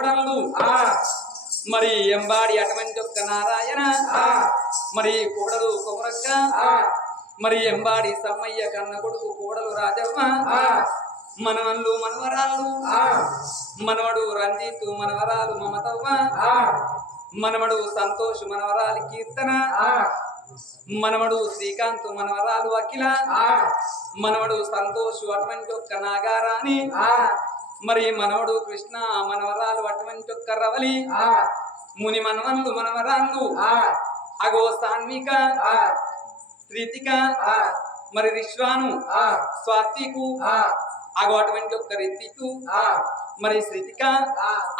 కోడళ్ళు మరి ఎంబాడి అటువంటి ఒక్క నారాయణ మరి కోడలు కొమరక్క మరి ఎంబాడి సమ్మయ్య కన్న కొడుకు కోడలు రాజవ్వ మనవళ్ళు మనవరాళ్ళు మనవడు రంజిత్ మనవరాలు మమతవ్వ మనవడు సంతోష్ మనవరాలు కీర్తన మనవడు శ్రీకాంత్ మనవరాలు అఖిల మనవడు సంతోష్ అటువంటి ఒక్క నాగారాణి మరి మనవడు కృష్ణ మనవరాలు అటువంటి ఒక్క రవలి ముని మనవన్లు మనవరాళ్ళు అగో సాన్విక శ్రీతిక మరి రిశ్వాను స్వాతికు అగో అటువంటి ఒక్క రితికు మరి శ్రీతిక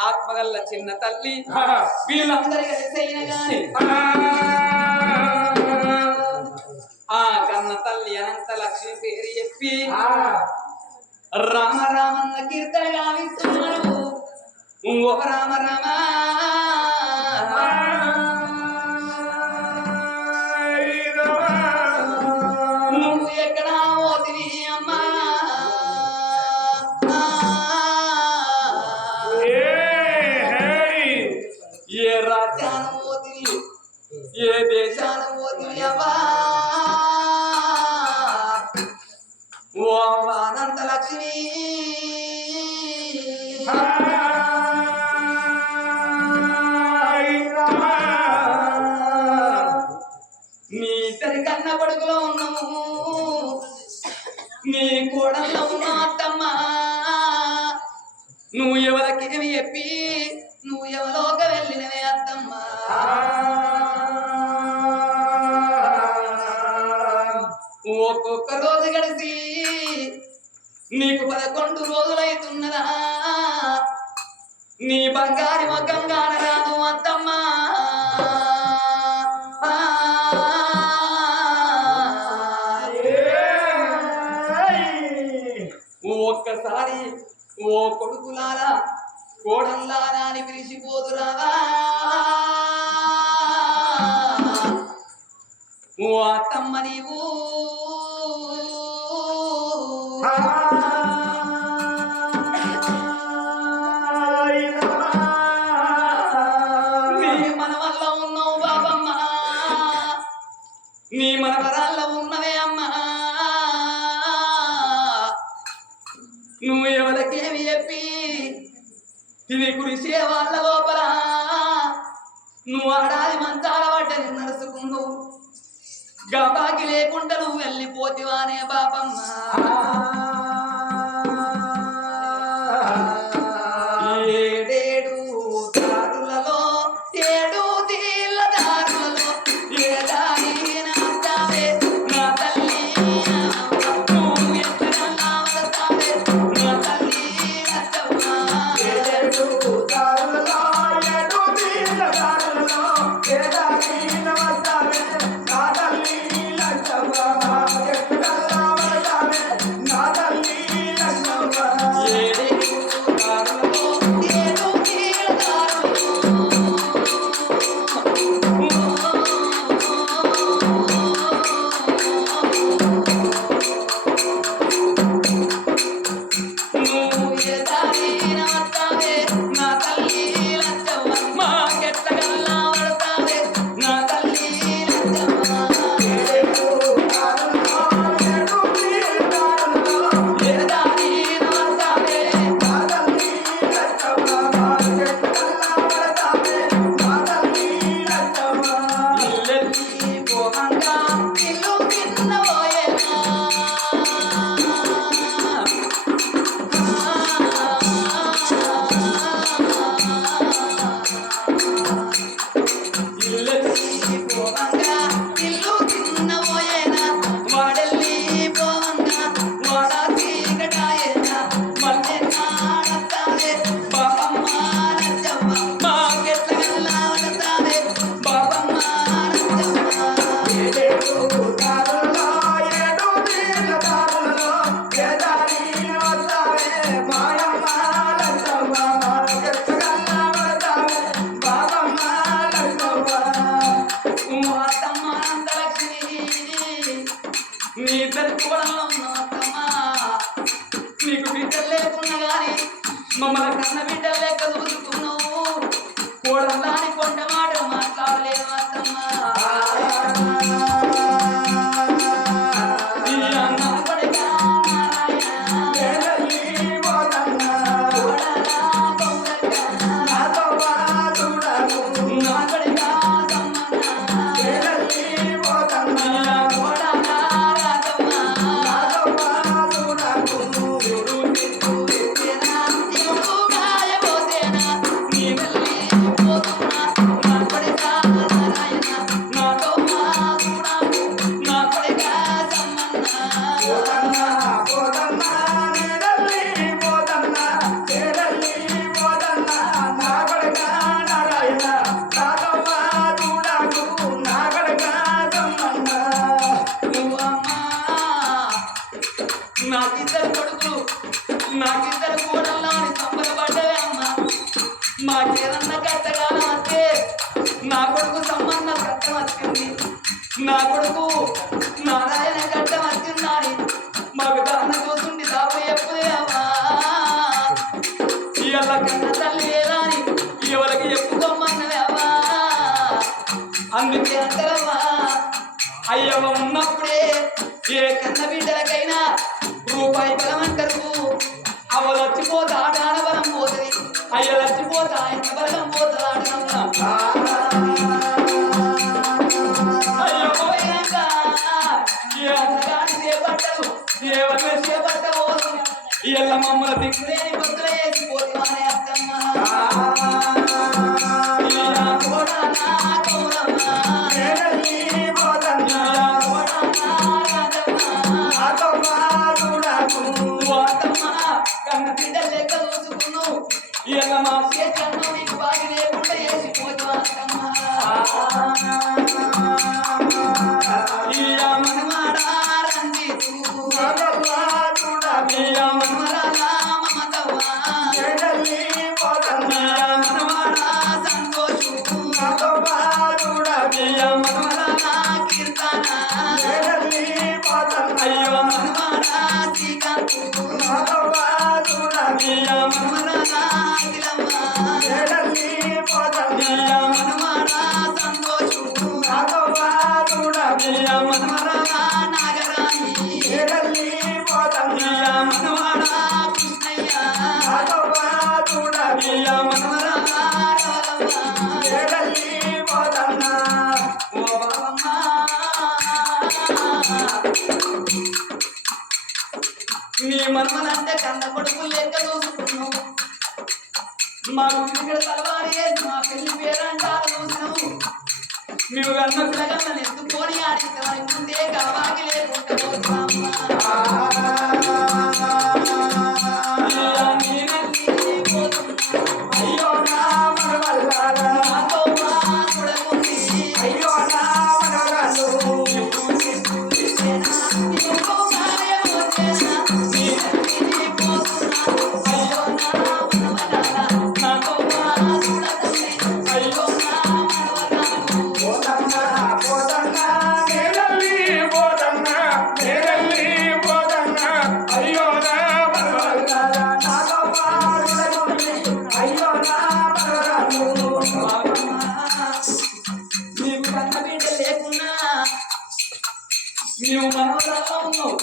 ఆత్మగల్ల చిన్న తల్లి వీళ్ళందరి కలిసైన గాని ఆ కన్న తల్లి అనంత లక్ష్మి పేరు చెప్పి రామ రామన్న కీర్తన గావిస్తున్నారు ఓ రామ రామ నువ్వు ఎక్కడా పోతివి అమ్మా ఏ రాజ్యాన పోతివి ఏ దేశాన పోతివి అమ్మా ఓ అనంత లక్ష్మి నీ ఇద్దరి కన్న కొడుకులో ఉన్నాము నీ కోడల్లో ఉన్నావు అత్తమ్మా నువ్వు ఎవరికి చెప్పి నువ్వు ఎవలోకి వెళ్ళినవే అత్తమ్మా ఒక్కొక్క రోజు గడిచి నీకు 11 రోజులైతున్నదా నీ బంగారి ముఖం కానరాదు అత్తమ్మా ఒక్కసారి ఓ కొడుకులారా కోడల్లారా అని పిలిచిపోదురావా ఓ అత్తమ్మ నీవు నీ మనవల్ల ఉన్నావు బాబమ్మ నీ మనవరాల్లో ఉన్నవే అమ్మా నువ్వు ఎవరికేమి చెప్పి తిని కురిసే వాళ్ళ లోపల నువ్వు ఆడాది మంచాల పడ్డని నడుచుకుందు గబాకి లేకుండా నువ్వు వెళ్ళిపోతివానే బాబమ్మ ఏడేడు దారులలో 7 తీళ్ళ దారులలో ఏ దారి నాస్తావే నా తల్లి నువ్వు ఎక్కడన్నా వస్తావే నా తల్లి నచ్చవ్వ 7 దారులలో 7 తీళ్ళ దారులలో ఏ దారి నవస్తావే నా తల్లి నచ్చవ్వ ఎక్కడన్నా వస్తావే నా తల్లి కోడల్లాని కొండ మాటలు మాట్లాడలేదు అత్తమ్మ ఈ అన్న కొడుక నారాయణ కోడలా పౌరక నా కొడుక సమ్మన్న కోడలా రాజమ్మ నాకిద్దరు కొడుకులు నాకిద్దరు కోడల్లా అని సంబరపడ్డవే అమ్మ మాకేదన్నా కట్టగాలం వస్తే నా కొడుకు సంబంధం కట్టం వచ్చింది నా కొడుకు నారాయణ కట్టం వచ్చిందా అని మాకు దాన్ని చూస్తుంటే దాపు చెప్పుదే అమ్మా ఇవాళ కన్న తల్లి లేదా అని ఎవరికి చెప్పుకోమన్నవే అమ్మా అందుకే అంటారమ్మా అయ్యవ ఉన్నప్పుడే ఏ కన్న బిడ్డలకైనా రూపాయి బలం అంటారు అవ్వ లచ్చిపోతా ఆడాన బలం పోతుంది అయ్య లచ్చిపోతా ఎంత బలం పోతుంది ఆడనమ్మ అయ్యో పోయాక ఏ అన్నగాని చేపట్టరు ఏ వల్ల చేపట్టబోదు ఇళ్ళ మమ్మల్ని దిక్కులేని బొత్తుల వేసిపోతుంది అనే అత్తమ్మ కన్న బిడ్డ లెక్క చూసుకున్నావు ఇక మా చేతను నీకు బాగా లేకుండా వేసిపోతు అత్తమ్మ మనమాడ రంజితు మనమరాల మమతవ్వ మనమాడ సంతోషు మనమరాల కీర్తన అయ్యో మనమాడ శ్రీకాంతు మనమరాల అఖిలమ్మ మనమాడ సంతోషు మనమరాల నాగరాణి మనమాడ కృష్ణయ్య మనమరాల రాలమ్మ ఓ బాబమ్మ నీ మనమనంటే కన్న కొడుకు లెక్క చూసుకున్నావు మా ఇక్కడ తలవారి వేసి మా పెళ్లి పేరంటారు చూసినావు నువ్వు కన్న పిల్లగమ్మని ఎత్తుకొని ఆడిస్తామనుకుంటే కలవాకి లేకుండా అయ్యో నా మనవల్లాతో మా కొడుకుంది అయ్యో నా మనవరాలు నీకు కన్న బిడ్డ లేకున్నా నీవు మనవరాలా ఉన్నావు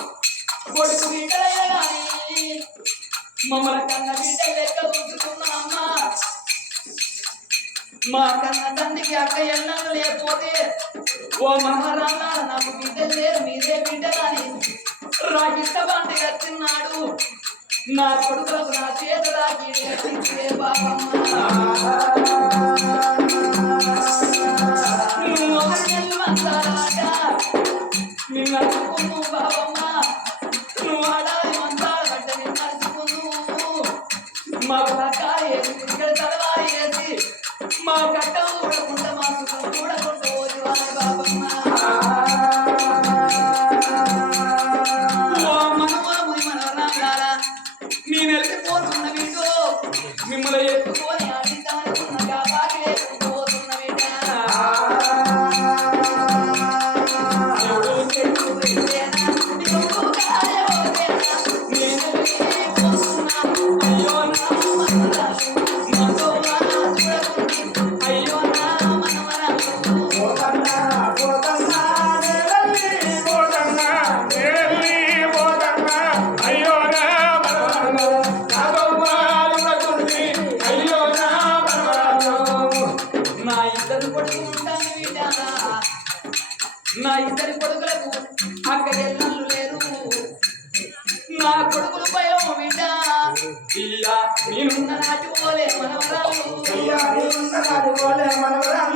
కొడుకు బిడ్డలైనా కానీ మమ్మల్ని కన్న బిడ్డ లెక్క చూసుకున్నా అమ్మా మా కన్న తండ్రికి అక్క ఎన్నాళ్ళు లేకపోతే ఓ మనవరాలా నాకు బిడ్డ లేరు మీరే బిడ్డలని రాగిట్ట బండి వచ్చిన్నాడు నా కొడుకులకు నా చేత రాగి బాబమ్మ నిన్ను నడుచుకున్నావు బాబమ్మ నువ్వు ఆడాలి మంచాల గడ్డ నిన్ను నడుచుకున్నావు మా ప్రకారం ఇక్కడ తలవారి వేసి మా కట్టం చూడకుండా మా సుఖం చూడకుండా పోయి వాళ్ళ బాబమ్మ మనవరాలా నేను వెళ్ళిపోతున్న వీడు మిమ్మల్ని ఎత్తుకొని ఆడిద్దామనుకున్న బాగా లేకుండా పోతున్న వీడ అయ్యో ఇద్దరి కొడుకులకు అక్క ఎల్లలు లేరు నా కొడుకులు భయం బిడ్డ ఇలా నేనున్న నాటి పోలే మనవరాలు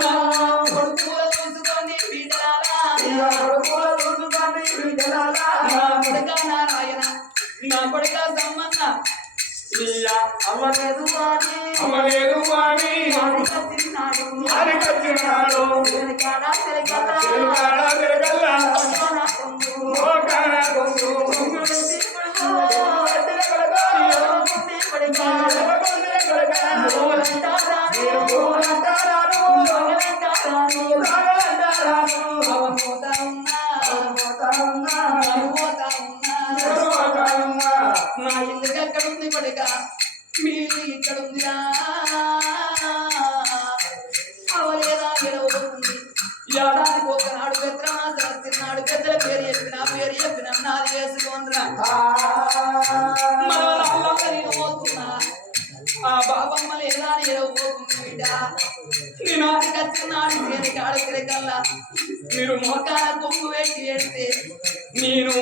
నా కొడుకులు చూసుకోండి బిడ్డలారా నా కొడుక నారాయణ నా కొడుక సంబంధ ఇలా అవ్వలేదు వాణి తిన్నాడు నా ఇల్లు ఎక్కడ ఉంది కొడుక మీ ఇల్లు ఇక్కడ ఉందిరా అవలేదా విడవబోతుంది ఏడాదికి ఒకనాడు పెద్దమాసం తిన్నాడు పెద్దల పేరు చెప్పిన నాది వేసుకోనరా మనవరాళ్ళ నేను పోతున్నా ఆ బాబమ్మ లేదా ఎడవబోతుంది బిడ్డ నేను అది కచ్చిన్నాడు దేనికి ఆడకల్లా మీరు మొక్కల కొమ్ము పెట్టి ఏడితే నేను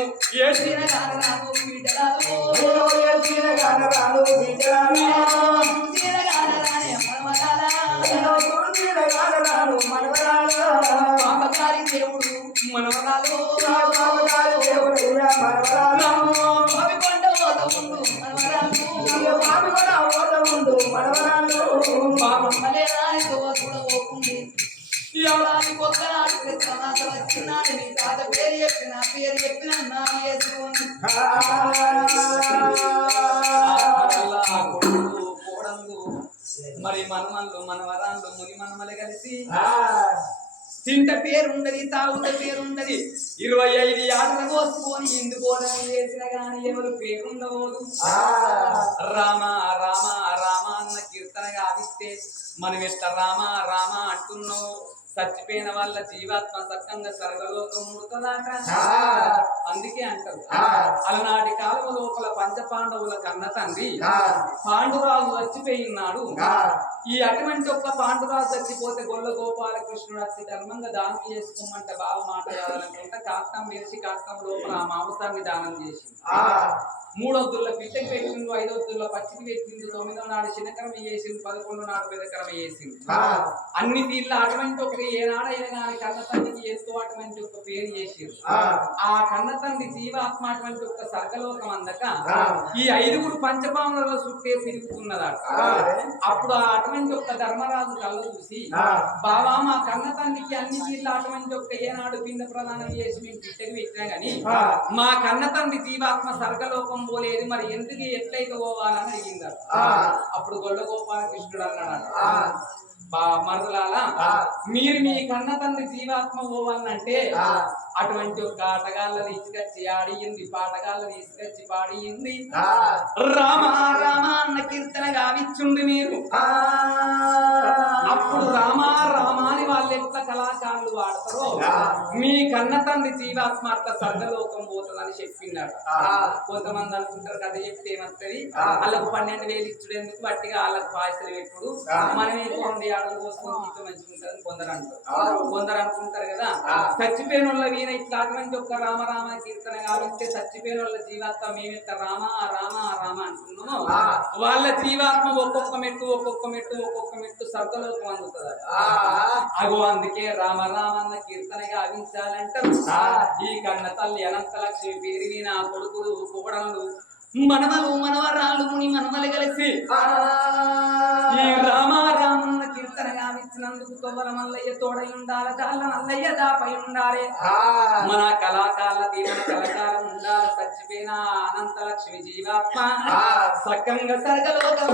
ఏడ్చిన కారణాలు బిడ్డలాలు పాపకారి దేవుడు మనవరాలు ఎవడానికి ఒక్కనాడు వచ్చినాడు నీ తాత పేరు చెప్పిన నా వేసుకోండి మరి మనమల్లు మనవరాళ్ళు ముని మనమలే కలిసి తింట పేరుండది తాగుత పేరుండది 25 ఆటలు కోసుకొని ఇందుకోదని వేసిన గాని ఎవరు పేరుండవోదు రామ రామ రామ అన్న కీర్తన గావిస్తే మనం ఎట్ట రామ రామ అంటున్నావు చచ్చిపోయిన వాళ్ళ జీవాత్మ సక్కంగా స్వర్గలోకం ముడుతుందాక అందుకే అంటారు అలనాటి కాలం లోపల పంచపాండవుల కన్న తండ్రి పాండురాజు చచ్చిపోయినాడు ఈ అటువంటి ఒక్క పాండురాజు చచ్చిపోతే గొల్ల గోపాలకృష్ణుడు వచ్చి ధర్మంగా దానం చేసుకోమంటే బావ మాట కావాలనుకుంటే కాస్తం వేసి కాస్తం లోపల ఆ మాంసాన్ని దానం చేసి 3 వద్దుల పిట్టకి పెట్టిండు 5 వద్దుల పచ్చికి పెట్టిండు 9వ నాడు చిన్నకరం వేసిండు 11వ నాడు పెదకరం వేసిండు అన్ని తీర్ల అటువంటి ఒక ఏనాడైనా కానీ కన్న తండ్రికి ఎంతో అటువంటి ఒక పేరు చేసిండు ఆ కన్న తండ్రి జీవాత్మ అటువంటి ఒక సర్గలోకం అందక ఈ 5 పంచపాములలో చుట్టే తిరుగుతున్నదట అప్పుడు ఆ అటువంటి ఒక ధర్మరాజు కళ్ళ చూసి బాబా మా కన్న తండ్రికి అన్ని తీర్ల అటువంటి ఒక ఏనాడు పిండ ప్రదానం చేసి మేము పిట్టకి పెట్టినా గాని మా కన్న తండ్రి జీవాత్మ సర్గలోకం పోలేదు మరి ఎందుకు ఎట్లయితే పోవాలని అడిగిందట అప్పుడు గొల్ల గోపాలకృష్ణుడు అన్నాడు మరదలాల మీరు మీ కన్న తండ్రి జీవాత్మ పోవాలంటే అటువంటి ఒక ఆటగాళ్ళ తీసుకొచ్చి ఆడియింది పాటగాళ్ళ తీసుకొచ్చి పాడియింది రామ రామ అన్న కీర్తన గావిచ్చుండి మీరు అప్పుడు రామ రామ అని వాళ్ళు ఎట్లా కళాకారులు వాడతారో మీ కన్న తండ్రి జీవాత్మ అట్లా స్వర్గలోకం పోతుందని చెప్పిందట కొంతమంది అనుకుంటారు కథ చెప్తే ఏమవుతుంది వాళ్ళకు 12,000 ఇచ్చుడు ఎందుకు బట్టిగా వాళ్ళకు పాయసలు పెట్టుడు మనమే ఆటలు కోసం మంచిగా కొందరు అనుకుంటారు కదా చచ్చిపోయిన వాళ్ళ వీణ ఇట్లా అటువంటి ఒక్క రామ రామ కీర్తన కావిస్తే చచ్చిపోయిన వాళ్ళ జీవాత్మ మేము ఇట్లా రామ రామ రామ అంటున్నాము వాళ్ళ జీవాత్మ ఒక్కొక్క మెట్టు స్వర్గలోకం అందుతుంది అగో అందుకే రామ రామ అన్న కీర్తన గావించాలంటారు ఈ కన్న తల్లి అనంత లక్ష్మి పేరు నా కొడుకులు కోడళ్ళు మనవలు మనవరాళ్ళు ముని మనమలు కలిసి ఈ రామ రామన్న కీర్తన గావించినందుకు కొవ్వల మల్లయ్య తోడై ఉండాలి కాళ్ళ మల్లయ్య దాపై ఉండాలి మన కళాకారుల దీవెన కళాకారం ఉండాలి చచ్చిపోయిన అనంత లక్ష్మి జీవాత్మ సక్కంగా సర్గలోకం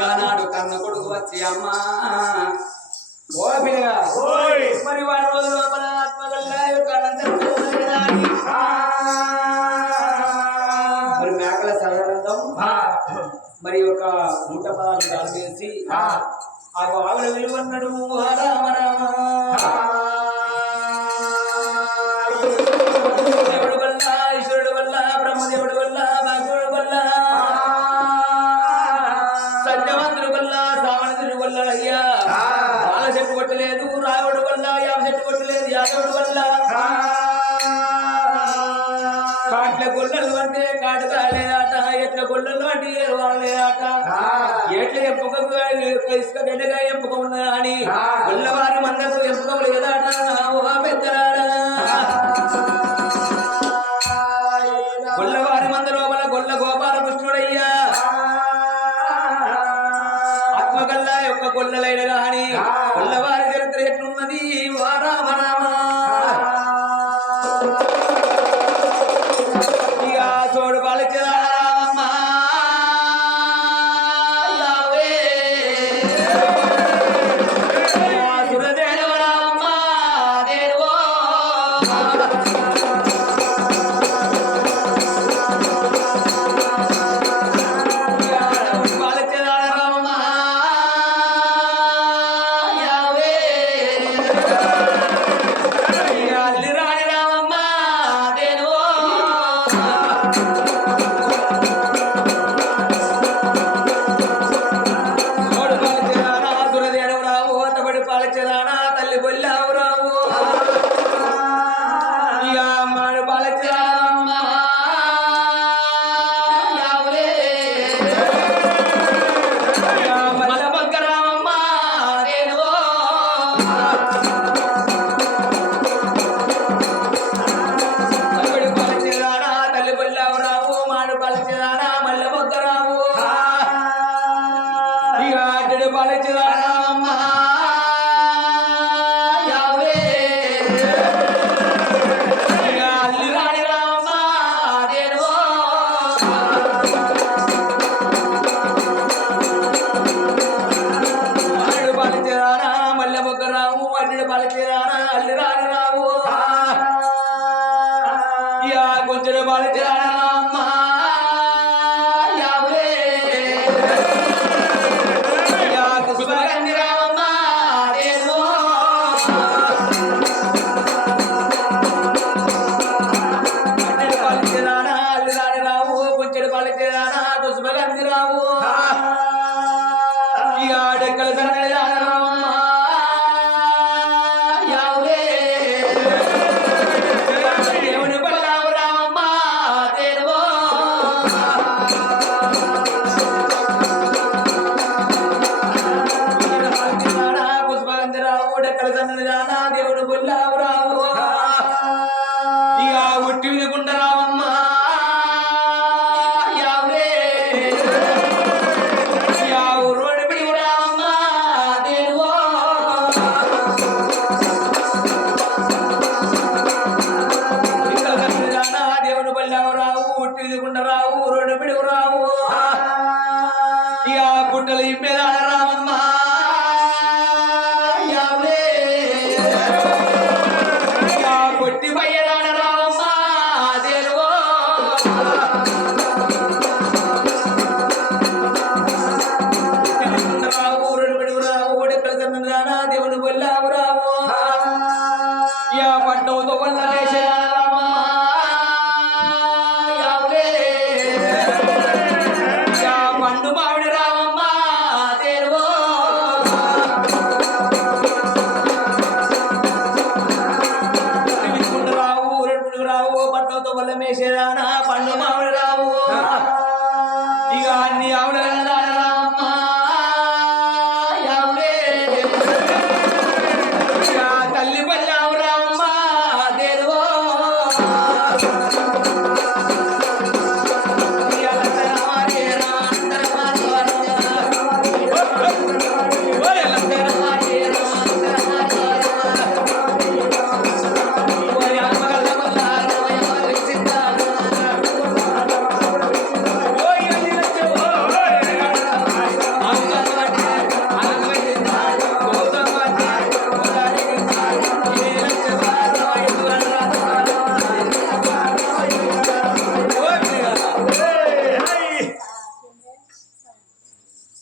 గానాడు కన్న కొడుకు వచ్చి అమ్మా మరి వారి రోజు లోపల మరి మేకల సదానందం మరి ఒక 116 దాడి చేసి ఆ ఆవిడ విలువన్నాడు రామ రామ దేవుడు వల్ల ఈశ్వరుడు వల్ల బ్రహ్మదేవుడు వల్ల భాగ్యుడు వల్ల సత్యవంతుడు వల్ల సామాన్యుడు వల్ల అయ్యా వాళ్ళ ఎట్ల గొళ్ళల్లో అంటే వాళ్ళేక ఎట్ల ఎంపుక ఇసుక గడ్డగా ఎంపుక ఉన్నదా అని గొల్లవారి మందకు ఎంపుక లేదాట ఓ పెద్దరాడా గొల్లవారి మంద లోపల గొల్ల గోపాలకృష్ణుడయ్యా ఆత్మకల్లా యొక్క గొల్లలైన గాని గొల్లవారి చరిత్ర ఎట్లున్నది ఓ రామ రామ ఇక చోడు పాలించదా దేవుడు బొల్లావు రావు ఇక ఉట్టి వినకుండా రావమ్మ రోడ్డు పిడి రావమ్మ దేవుడు బొల్లావు రావు ఉట్టి వినకుండా రావు రోడ్డు పిడి రావు ఇక గుట్టలు ఇమ్మేదా రావమ్మ దేవుడు బొల్లావు రావు పట్టవుతో వల్ల పండు మామిడి రావమ్మ దేవో రావు రెండు రావు పట్టవుతో వల్ల మేసేదానా పండు మామిడి రావు ఇక అన్ని ఆవిడ తల్లి బల్లావు రావమ్మ దేవో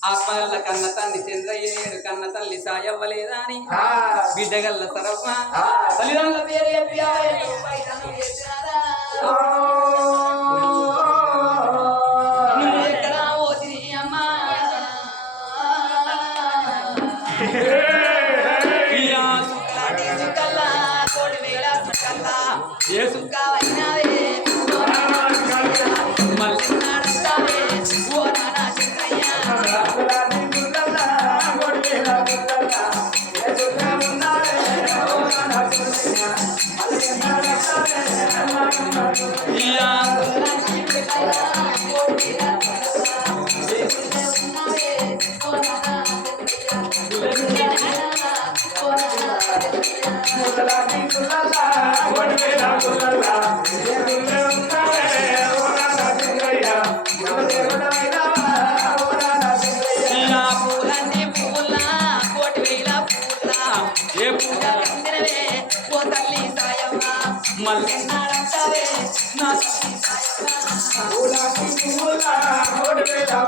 ఆపగల్ల కన్న తండ్రి చంద్రయ్య నేడు కన్న తల్లి సాయవ్వలేదా అని బిడ్డగల్ల సరవ్వ తల్లిదండ్రుల పేరు ఎక్కడా ఓసి అమ్మా కోడి వేల సుక్కల్లా ఏ సుక్క అయినావే మళ్ళీ నా పూలన్నీ పూల కోటి వేల పూల ఏ పూల కందినవే ఓ తల్లి సాయమ్మ మళ్ళీ నాడంటావే నా తల్లి సాయమ్మ